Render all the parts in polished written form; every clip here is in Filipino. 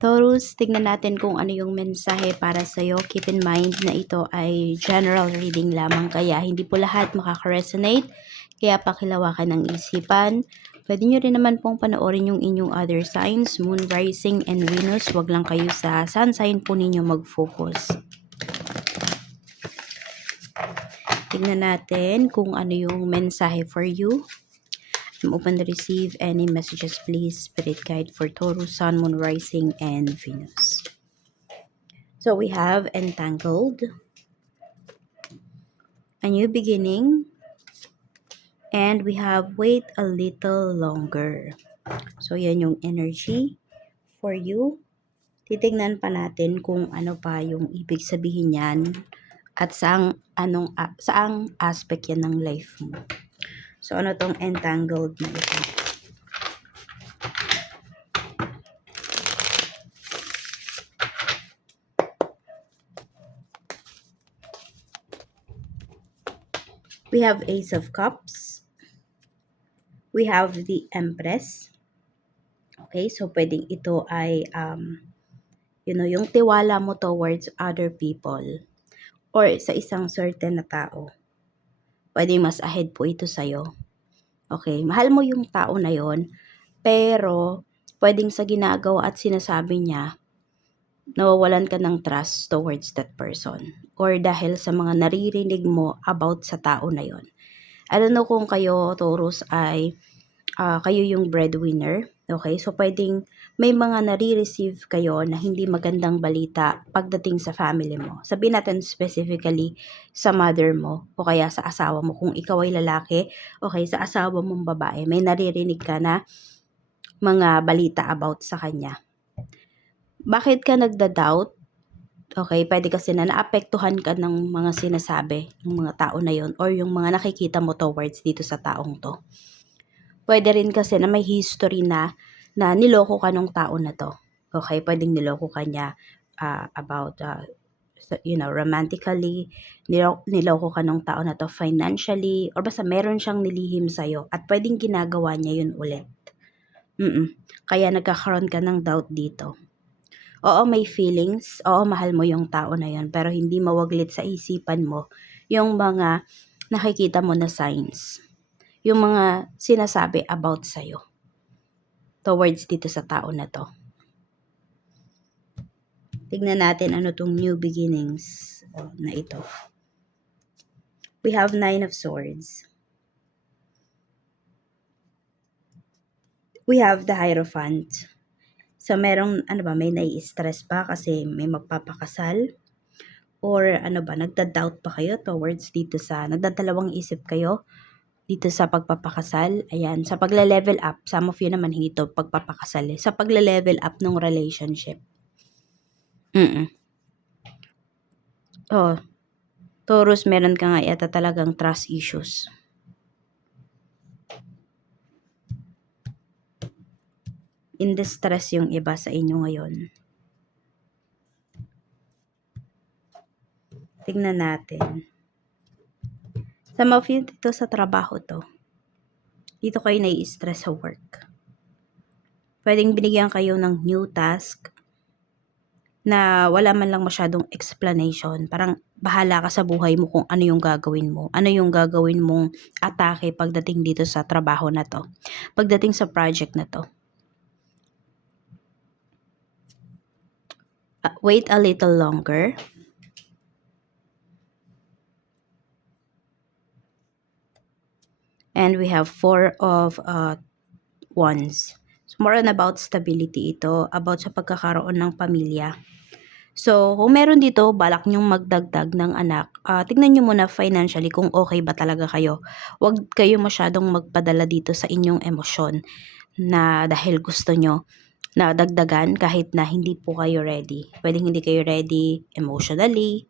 Taurus, tignan natin kung ano yung mensahe para sa'yo. Keep in mind na ito ay general reading lamang, kaya hindi po lahat makaka-resonate. Kaya pakilawakan ng isipan. Pwede nyo rin naman pong panoorin yung inyong other signs, Moon, Rising, and Venus. Huwag lang kayo sa sun sign po ninyo mag-focus. Tignan natin kung ano yung mensahe for you. I'm open to receive any messages, please. Spirit guide for Taurus, Sun, Moon, Rising, and Venus. So we have entangled, a new beginning, and we have wait a little longer. So yan yung energy for you. Titignan pa natin kung ano pa yung ibig sabihin yan at saang aspect yan ng life mo. So ano tong entangled na ito? We have Ace of Cups. We have the Empress. Okay, so pwedeng ito ay, yung tiwala mo towards other people or sa isang certain na tao. Pwedeng mas ahead po ito sa'yo. Okay, mahal mo yung tao na yon, pero pwedeng sa ginagawa at sinasabi niya, nawawalan ka ng trust towards that person. Or dahil sa mga naririnig mo about sa tao na yon. I don't know kung kayo, Taurus, ay kayo yung breadwinner. Okay, so pwedeng may mga nare-receive kayo na hindi magandang balita pagdating sa family mo. Sabihin natin specifically sa mother mo o kaya sa asawa mo. Kung ikaw ay lalaki, okay, sa asawa mong babae, may naririnig ka na mga balita about sa kanya. Bakit ka nagda-doubt? Okay, pwede kasi na naapektuhan ka ng mga sinasabi ng mga tao na yon or yung mga nakikita mo towards dito sa taong to. Pwede rin kasi na may history na niloko ka ng tao na to. Okay, pwedeng niloko ka niya about, romantically, niloko ka ng tao na to financially, or basta meron siyang nilihim sa'yo at pwedeng ginagawa niya yun ulit. Kaya nagkakaroon ka ng doubt dito. Oo, may feelings. Oo, mahal mo yung tao na yun, pero hindi mawaglit sa isipan mo yung mga nakikita mo na signs. Yung mga sinasabi about sa'yo towards dito sa tao na to. Tignan natin ano tong new beginnings na ito. We have 9 of Swords. We have the Hierophant. So merong may nai-stress pa kasi may magpapakasal, or nagda-doubt pa kayo towards dito sa nagdadalawang isip kayo dito sa pagpapakasal. Ayan, sa pagle-level up, some of you naman hindi ito pagpapakasal sa pagle-level up ng relationship. Taurus, meron ka nga yata talagang trust issues. In distress yung iba sa inyo ngayon. Tignan natin. Some of you dito sa trabaho to. Dito kayo nai-stress sa work. Pwedeng binigyan kayo ng new task na wala man lang masyadong explanation. Parang bahala ka sa buhay mo kung ano yung gagawin mo. Ano yung gagawin mong atake pagdating dito sa trabaho na to. Pagdating sa project na to. Wait a little longer. And we have 4 of Wands. So, more on about stability ito, about sa pagkakaroon ng pamilya. So, kung meron dito, balak nyong magdagdag ng anak, tignan nyo muna financially kung okay ba talaga kayo. Huwag kayo masyadong magpadala dito sa inyong emosyon na dahil gusto nyo na dagdagan kahit na hindi po kayo ready. Pwedeng hindi kayo ready emotionally,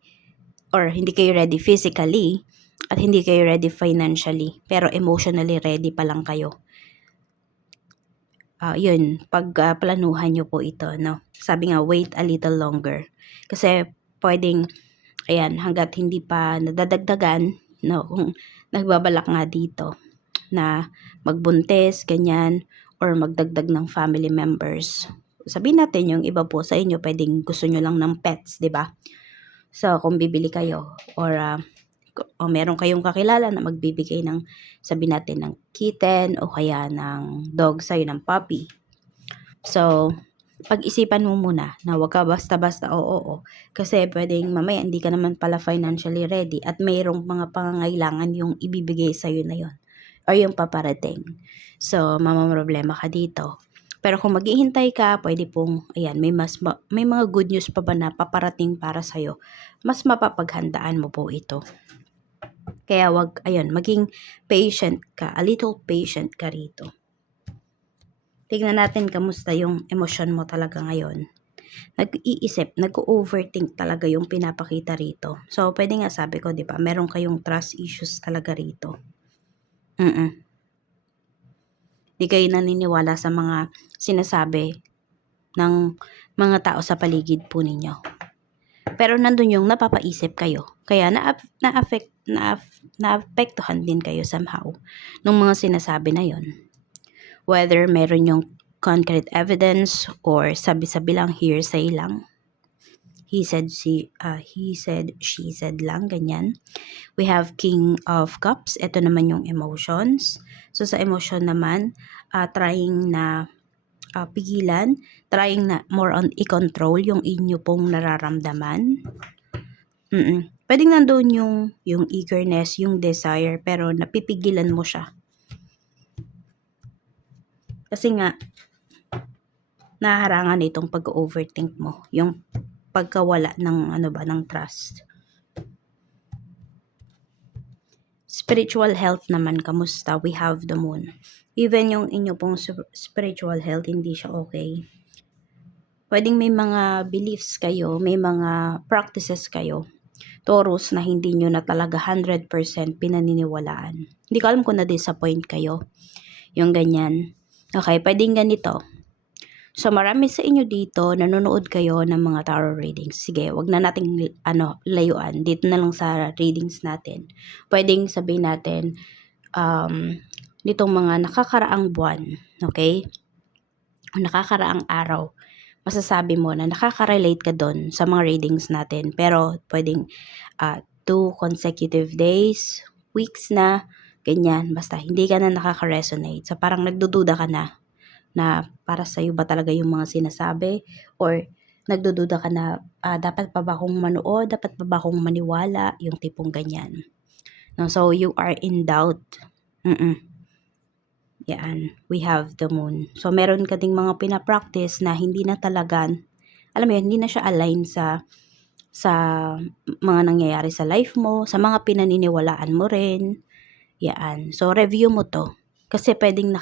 or hindi kayo ready physically, at hindi kayo ready financially, pero emotionally ready pa lang kayo. Yun, pagplanuhan nyo po ito, no? Sabi nga, wait a little longer. Kasi pwedeng, ayan, hanggat hindi pa nadadagdagan, no, kung nagbabalak nga dito na magbuntis, ganyan, or magdagdag ng family members, sabihin natin yung iba po sa inyo pwedeng gusto nyo lang ng pets, 'di ba? So, kung bibili kayo or meron kayong kakilala na magbibigay ng sabihin natin ng kitten o kaya ng dog sa'yo, ng puppy. So, pag-isipan mo muna na wag ka basta-basta oo. Kasi pwedeng mamaya hindi ka naman pala financially ready at mayroong mga pangangailangan yung ibibigay sa'yo na yon or yung paparating. So, mamamroblema ka dito. Pero kung maghihintay ka, pwede pong, ayan, may mga good news pa ba na paparating para sa'yo. Mas mapapaghandaan mo po ito. Kaya wag, ayun, maging patient ka, a little patient ka rito. Tignan natin kamusta yung emosyon mo talaga ngayon. Nag-iisip, nag-overthink talaga yung pinapakita rito. So, pwede nga sabi ko, di ba, meron kayong trust issues talaga rito. Di kayo naniniwala sa mga sinasabi ng mga tao sa paligid po ninyo. Pero nandun yung napapaisip kayo. Kaya naapektuhan din kayo somehow ng mga sinasabi na yon. Whether meron yung concrete evidence or sabi-sabi lang, hearsay lang. He said, she said lang, ganyan. We have King of Cups. Ito naman yung emotions. So, sa emotion naman, trying na pigilan, trying na more on i-control yung inyo pong nararamdaman. Pwedeng nandoon yung eagerness, yung desire, pero napipigilan mo siya. Kasi nga, naharangan itong pag-overthink mo, yung pagkawala ng ng trust. Spiritual health naman, kamusta? We have the moon. Even yung inyo pong spiritual health, hindi siya okay. Pwedeng may mga beliefs kayo, may mga practices kayo, Taurus, na hindi nyo na talaga 100% pinaniniwalaan. Hindi ko alam kung na-disappoint kayo. Yung ganyan. Okay, pwedeng ganito. So, marami sa inyo dito, nanonood kayo ng mga tarot readings. Sige, wag na nating layuan. Dito na lang sa readings natin. Pwedeng sabihin natin, nitong mga nakakaraang buwan, okay? O nakakaraang araw, masasabi mo na nakaka-relate ka doon sa mga readings natin. Pero, pwedeng 2 consecutive days, weeks na, ganyan. Basta, hindi ka na nakaka-resonate. So, parang nagdududa ka na para sa'yo ba talaga yung mga sinasabi, or nagdududa ka na dapat pa ba akong manood, dapat pa ba akong maniwala, yung tipong ganyan. No, so you are in doubt. Yan, we have the moon. So meron ka ding mga pinapractice na hindi na talaga, alam mo yun, hindi na siya align sa mga nangyayari sa life mo, sa mga pinaniniwalaan mo rin. Yan. So review mo to. Kasi pwedeng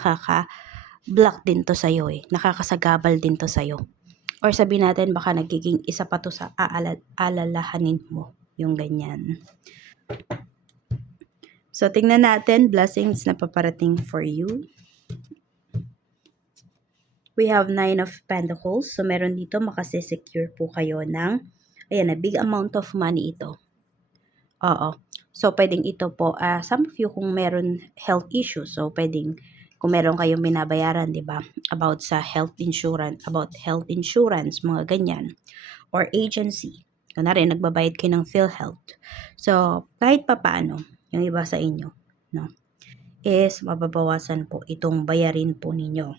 block din to sa'yo nakakasagabal din to sa'yo. Or sabihin natin, baka nagiging isa pa to sa alalahanin mo, yung ganyan. So, tingnan natin, blessings na paparating for you. We have 9 of Pentacles. So, meron dito, makasesecure po kayo ng, ayan, a big amount of money ito. Oo. So, pwedeng ito po, some of you kung meron health issues, so pwedeng kung meron kayong binabayaran, di ba, about health insurance, mga ganyan, or agency. Kunwari, nagbabayad kayo ng PhilHealth. So, kahit pa paano, yung iba sa inyo, no, is mababawasan po itong bayarin po ninyo.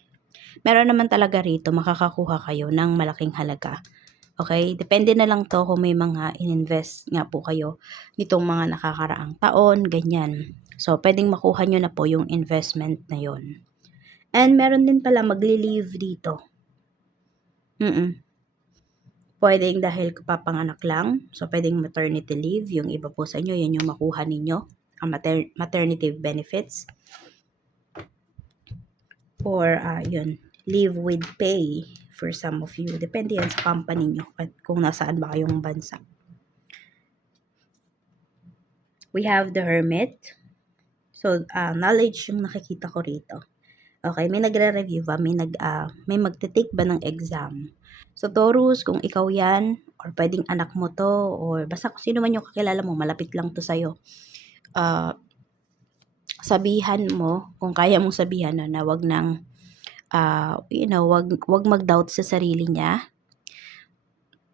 Meron naman talaga rito, makakakuha kayo ng malaking halaga. Okay? Depende na lang to kung may mga ininvest nga po kayo nitong mga nakakaraang taon, ganyan. So, pwedeng makuha nyo na po yung investment na yon. And meron din pala magli-leave dito. Pwedeng dahil kapapanganak lang. So, pwedeng maternity leave. Yung iba po sa inyo, yan yung makuha ninyo. Ang maternity benefits. Or, yun, leave with pay for some of you. Depende yan sa company nyo at kung nasaan ba kayong bansa. We have the Hermit. So, knowledge yung nakikita ko rito. Okay, may nagre-review ba? May magte-take ba ng exam? So, Taurus, kung ikaw yan, or pwedeng anak mo to, or basta kung sino man yung kakilala mo, malapit lang to sa'yo. Sabihan mo, kung kaya mong sabihan na wag nang wag mag-doubt sa sarili niya.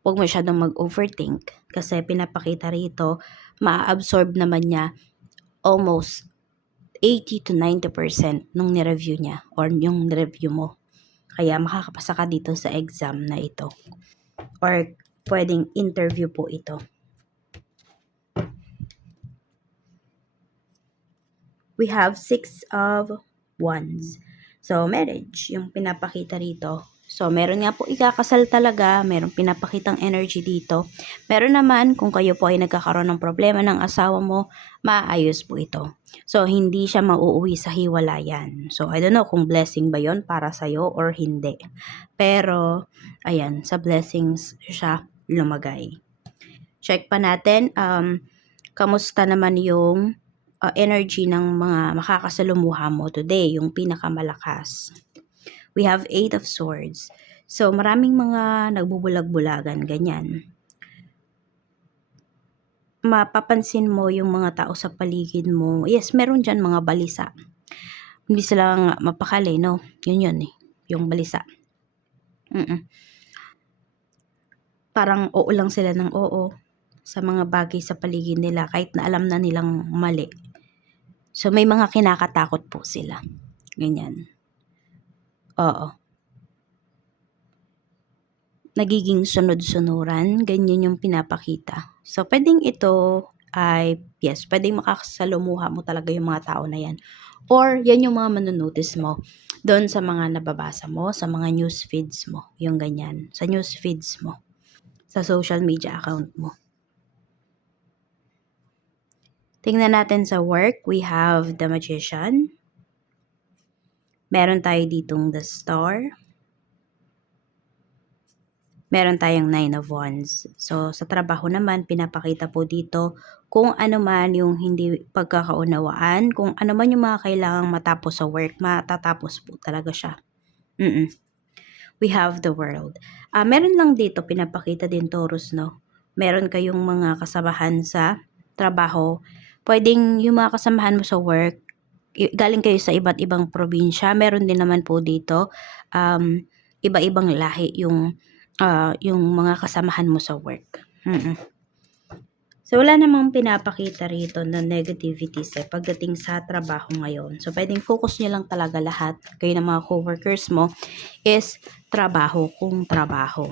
Wag masyadong mag-overthink kasi pinapakita rito, ma-absorb naman niya almost 80 to 90% nung ni-review niya or yung review mo. Kaya makakapasa ka dito sa exam na ito or pwedeng interview po ito. We have 6 of Wands. So, marriage, yung pinapakita rito. So, meron nga po ikakasal talaga, meron pinapakitang energy dito. Meron naman, kung kayo po ay nagkakaroon ng problema ng asawa mo, maayos po ito. So, hindi siya mauuwi sa hiwalayan. So, I don't know kung blessing ba yon para sa'yo or hindi. Pero, ayan, sa blessings siya lumagay. Check pa natin, kamusta naman yung energy ng mga makakasalumuha mo today, yung pinakamalakas. We have 8 of Swords. So, maraming mga nagbubulag-bulagan, ganyan. Mapapansin mo yung mga tao sa paligid mo. Yes, meron dyan mga balisa. Hindi sila mapakali, no? Yun eh, yung balisa. Parang oo lang sila ng oo sa mga bagay sa paligid nila kahit na alam na nilang mali. So, may mga kinakatakot po sila. Ganyan. Oo. Nagiging sunod-sunuran, ganyan yung pinapakita. So, pwedeng ito ay, yes, pwedeng makakasalumuha mo talaga yung mga tao na yan. Or, yan yung mga manonotice mo doon sa mga nababasa mo, sa mga news feeds mo, yung ganyan, sa news feeds mo, sa social media account mo. Tingnan natin sa work, we have the Magician. Meron tayo ditong the Star. Meron tayong 9 of Wands. So, sa trabaho naman, pinapakita po dito kung ano man yung hindi pagkakaunawaan, kung ano man yung mga kailangang matapos sa work, matatapos po talaga siya. We have the World. Meron lang dito, pinapakita din Taurus, no? Meron kayong mga kasamahan sa trabaho. Pwedeng yung mga kasamahan mo sa work, galing kayo sa iba't ibang probinsya. Meron din naman po dito, iba-ibang lahi yung mga kasamahan mo sa work. So, wala namang pinapakita rito na negativities pagdating sa trabaho ngayon. So, pwedeng focus nyo lang talaga lahat, kayo ng mga coworkers mo, is trabaho kung trabaho.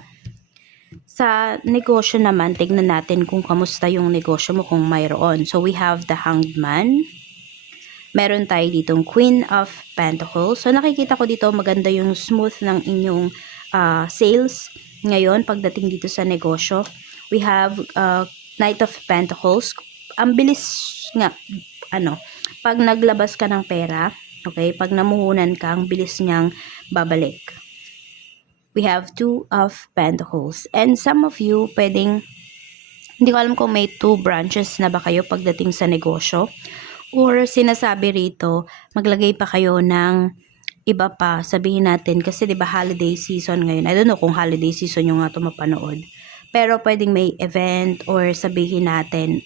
Sa negosyo naman, tignan natin kung kamusta yung negosyo mo kung mayroon. So, we have the Hanged Man. Meron tayo ditong Queen of Pentacles. So, nakikita ko dito maganda yung smooth ng inyong sales ngayon pagdating dito sa negosyo. We have Knight of Pentacles. Ang bilis nga, pag naglabas ka ng pera, okay, pag namuhunan ka, ang bilis niyang babalik. We have 2 of Pentacles. And some of you, pwedeng, hindi ko alam kung may 2 branches na ba kayo pagdating sa negosyo. Or sinasabi rito, maglagay pa kayo ng iba pa, sabihin natin, kasi diba holiday season ngayon. I don't know kung holiday season yung nga ito mapanood. Pero pwedeng may event or sabihin natin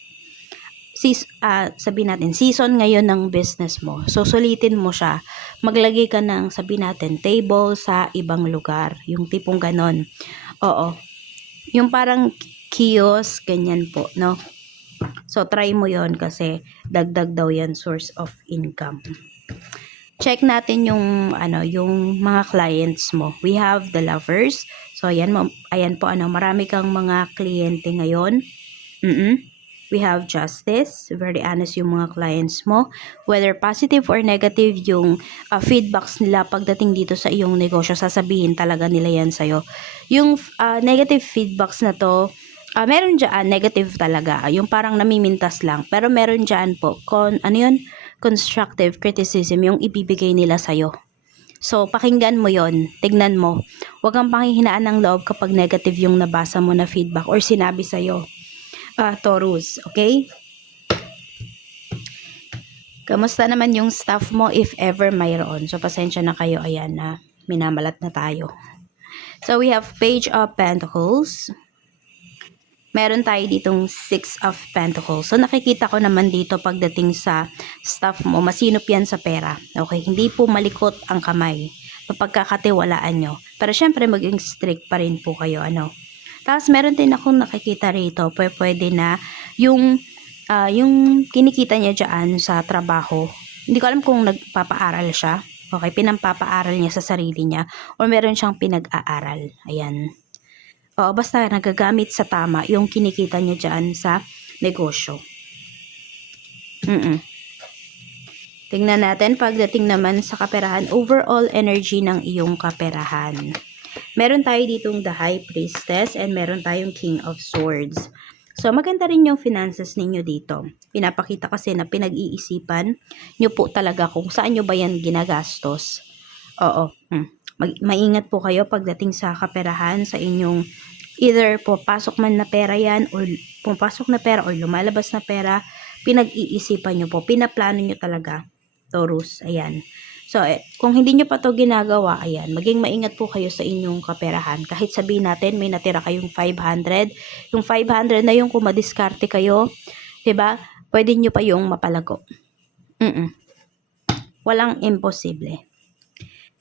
season ngayon ng business mo. So, sulitin mo siya. Maglagay ka ng, sabihin natin, table sa ibang lugar. Yung tipong ganon. Oo. Yung parang kiosk, ganyan po, no? So, try mo yon kasi dagdag daw yan source of income. Check natin yung mga clients mo. We have the Lovers. So ayan po marami kang mga kliyente ngayon. We have Justice. Very honest yung mga clients mo. Whether positive or negative yung feedbacks nila pagdating dito sa iyong negosyo, sasabihin talaga nila yan sa'yo. Yung negative feedbacks na to, meron dyan negative talaga. Yung parang namimintas lang. Pero meron dyan po, constructive criticism yung ibibigay nila sa'yo. So, pakinggan mo yon, tignan mo. Huwag kang panghihinaan ng loob kapag negative yung nabasa mo na feedback or sinabi sa'yo. Taurus, okay? Kamusta naman yung staff mo if ever mayroon? So, pasensya na kayo, ayan na, minamalat na tayo. So, we have Page of Pentacles. Meron tayo ditong 6 of Pentacles. So, nakikita ko naman dito pagdating sa staff mo, masinop yan sa pera. Okay, hindi po malikot ang kamay. mapagkakatiwalaan nyo. Pero syempre, maging strict pa rin po kayo, ano. Tapos, meron din akong nakikita rito, pwede na yung kinikita niya dyan sa trabaho. Hindi ko alam kung nagpapaaral siya. Okay, pinampapaaral niya sa sarili niya or meron siyang pinag-aaral. Ayan. O, basta nagagamit sa tama yung kinikita niya dyan sa negosyo. Tingnan natin pagdating naman sa kaperahan, overall energy ng iyong kaperahan. Meron tayo ditong the High Priestess and meron tayong King of Swords. So, maganda rin yung finances ninyo dito. Pinapakita kasi na pinag-iisipan nyo po talaga kung saan nyo ba yan ginagastos. Oo. Maingat po kayo pagdating sa kaperahan sa inyong either pumapasok man na pera yan or pumapasok na pera or lumalabas na pera, pinag-iisipan nyo po. Pinaplano nyo talaga. Taurus. Ayan. So, kung hindi nyo pa to ginagawa, ayan, maging maingat po kayo sa inyong kaperahan. Kahit sabihin natin, may natira kayong 500. Yung 500 na yung kung madiskarte kayo, diba? Pwede nyo pa yung mapalago. Walang imposible.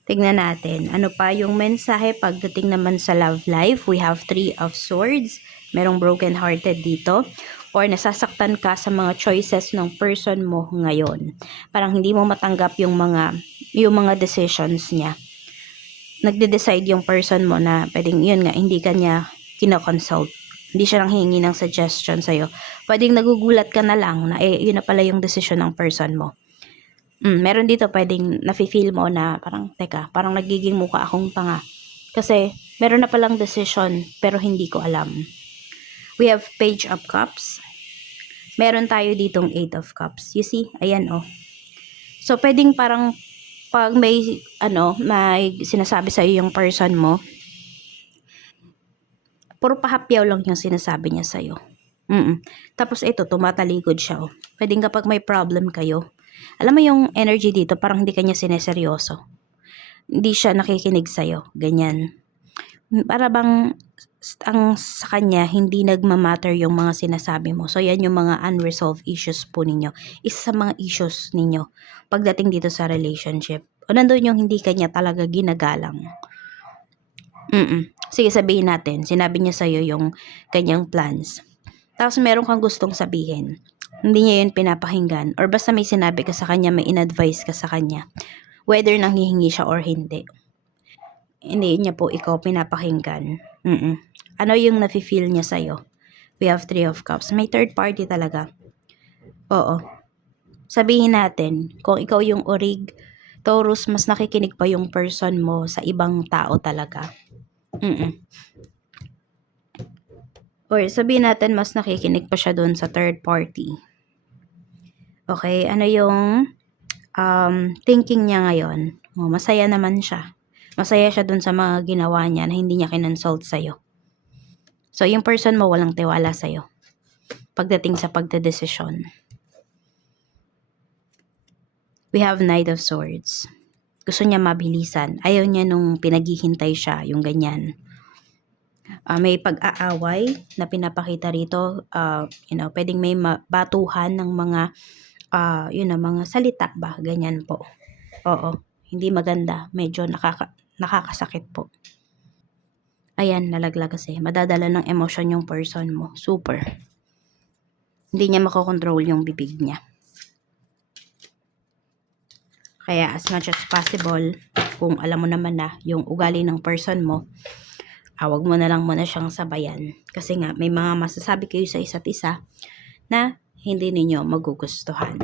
Tignan natin, ano pa yung mensahe pagdating naman sa love life. We have 3 of Swords. Merong broken hearted dito. Or nasasaktan ka sa mga choices ng person mo ngayon. Parang hindi mo matanggap yung mga decisions niya. Nagde-decide yung person mo na pwedeng yun nga, hindi ka niya kinoconsult. Hindi siya nang hingi ng suggestion sa'yo. Pwedeng nagugulat ka na lang na yun na pala yung decision ng person mo. Meron dito pwedeng nafe-feel mo na parang, teka, parang nagiging mukha akong tanga. Kasi meron na palang decision pero hindi ko alam. We have Page of Cups. Meron tayo ditong 8 of Cups. You see? Ayan, oh. So, pwedeng parang pag may sinasabi sa'yo yung person mo, puro pahapyaw lang yung sinasabi niya sa'yo. Tapos ito, tumatalikod siya, oh. Pwedeng kapag may problem kayo, alam mo yung energy dito, parang hindi kanya sineseryoso. Hindi siya nakikinig sa'yo. Ganyan. Para bang sa kanya, hindi nagmamatter yung mga sinasabi mo. So, yan yung mga unresolved issues po ninyo. Isa sa mga issues ninyo pagdating dito sa relationship. O nandun yung hindi kanya talaga ginagalang. Sige, sabihin natin. Sinabi niya sa'yo yung kanyang plans. Tapos, meron kang gustong sabihin. Hindi niya yun pinapakinggan. Or basta may sinabi ka sa kanya, may in-advise ka sa kanya. Whether nanghihingi siya or hindi. Hindi niya po ikaw pinapakinggan. Ano yung nafe-feel niya sa'yo? We have 3 of Cups. May third party talaga. Oo. Sabihin natin, kung ikaw yung orig, Taurus, mas nakikinig pa yung person mo sa ibang tao talaga. Or sabihin natin, mas nakikinig pa siya doon sa third party. Okay, ano yung thinking niya ngayon? Masaya naman siya. Masaya siya doon sa mga ginawa niya na hindi niya kinonsult sa'yo. So, yung person mo walang tiwala sa'yo pagdating sa pagdedesisyon. We have Knight of Swords. Gusto niya mabilisan. Ayaw niya nung pinaghihintay siya, yung ganyan. May pag-aaway na pinapakita rito. Pwedeng may batuhan ng mga mga salita ba, ganyan po. Oo, hindi maganda. Medyo nakakasakit po. Ayan, nalaglag kasi. Madadala ng emosyon yung person mo. Super. Hindi niya makokontrol yung bibig niya. Kaya as much as possible, kung alam mo naman na yung ugali ng person mo, wag mo na lang muna siyang sabayan. Kasi nga, may mga masasabi kayo sa isa't isa na hindi ninyo magugustuhan.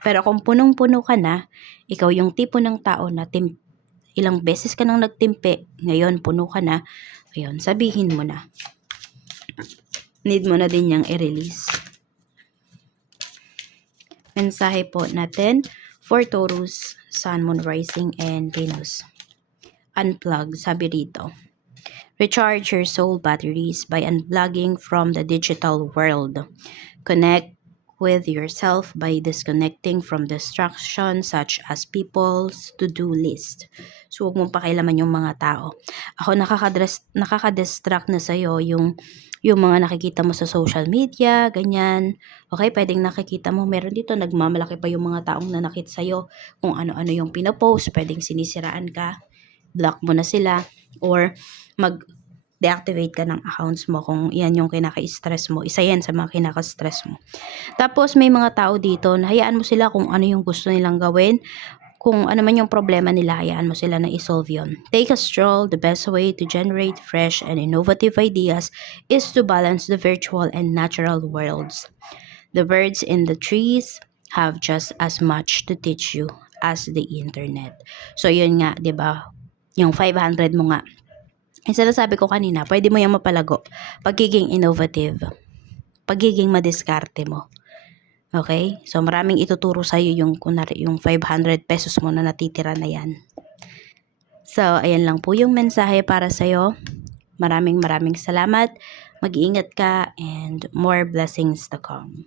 Pero kung punong-puno ka na, ikaw yung tipo ng tao na ilang beses ka nang nagtimpe, ngayon puno ka na, ayun, sabihin mo na. Need mo na din niyang i-release. Mensahe po natin for Taurus, Sun, Moon, Rising, and Venus. Unplug, sabi rito. Recharge your soul batteries by unplugging from the digital world. Connect with yourself by disconnecting from distractions such as people's to-do list. So, huwag mong pakialaman yung mga tao. Ako, nakaka-distract na sa'yo yung mga nakikita mo sa social media, ganyan. Okay, pwedeng nakikita mo, meron dito, nagmamalaki pa yung mga taong nanakit sa'yo, kung ano-ano yung pinopost, pwedeng sinisiraan ka, block mo na sila, or deactivate ka ng accounts mo kung yan yung kinaka-stress mo. Isa yan sa mga kinaka-stress mo. Tapos may mga tao dito, hayaan mo sila kung ano yung gusto nilang gawin. Kung ano man yung problema nila, hayaan mo sila na isolve yun. Take a stroll. The best way to generate fresh and innovative ideas is to balance the virtual and natural worlds. The birds in the trees have just as much to teach you as the internet. So yun nga, 'di ba? Yung 500 mo nga. Yung sinasabi ko kanina, pwede mo yung mapalago. Pagiging innovative. Pagiging madiskarte mo. Okay? So, maraming ituturo sa'yo yung, kunwari, yung 500 pesos mo na natitira na yan. So, ayan lang po yung mensahe para sa'yo. Maraming salamat. Mag-iingat ka and more blessings to come.